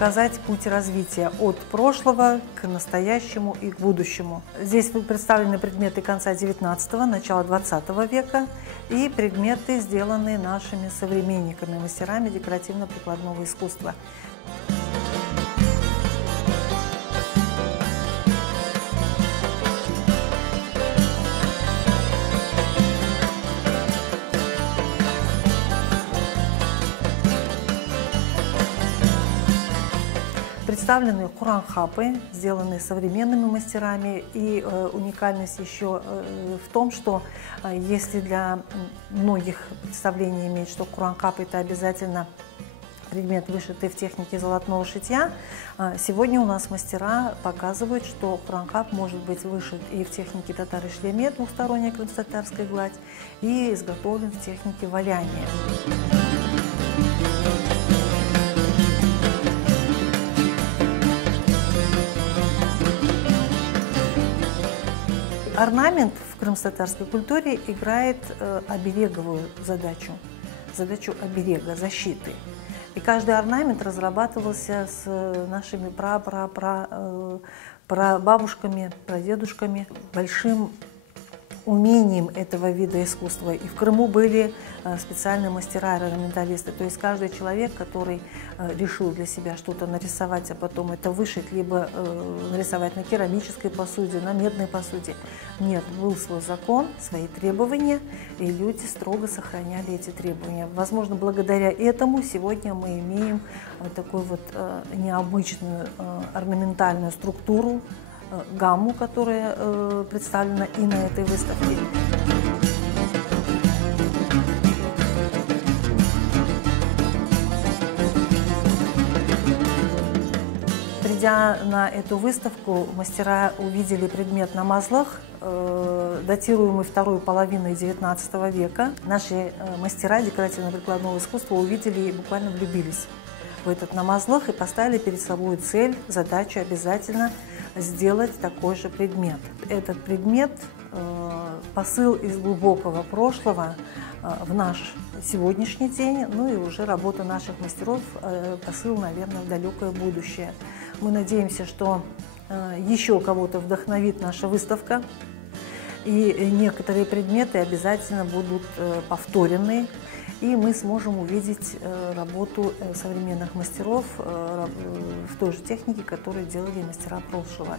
показать путь развития от прошлого к настоящему и к будущему. Здесь представлены предметы конца XIX, начала XX века и предметы, сделанные нашими современниками, мастерами декоративно-прикладного искусства. Представлены хуранхапы, сделанные современными мастерами, и уникальность еще в том, что если для многих представление имеет, что хуранхап – это обязательно предмет, вышитый в технике золотного шитья, сегодня у нас мастера показывают, что хуранхап может быть вышит и в технике татар-ишлеме, двухсторонняя крымско-татарская гладь, и изготовлен в технике валяния. Орнамент в крымско-татарской культуре играет обереговую задачу оберега, защиты. И каждый орнамент разрабатывался с нашими прабабушками, прадедушками, большим умением этого вида искусства. И в Крыму были специальные мастера-орнаменталисты. То есть каждый человек, который решил для себя что-то нарисовать, а потом это вышить, либо нарисовать на керамической посуде, на медной посуде. Нет, был свой закон, свои требования, и люди строго сохраняли эти требования. Возможно, благодаря этому сегодня мы имеем такую вот необычную орнаментальную структуру, гамму, которая представлена и на этой выставке. Придя на эту выставку, мастера увидели предмет намазлых, датируемый второй половиной XIX века. Наши мастера декоративно-прикладного искусства увидели и буквально влюбились в этот намазлых и поставили перед собой цель, задачу обязательно сделать такой же предмет. Этот предмет – посыл из глубокого прошлого в наш сегодняшний день, ну и уже работа наших мастеров – посыл, наверное, в далекое будущее. Мы надеемся, что еще кого-то вдохновит наша выставка, и некоторые предметы обязательно будут повторены, и мы сможем увидеть работу современных мастеров в той же технике, которую делали мастера прошлого.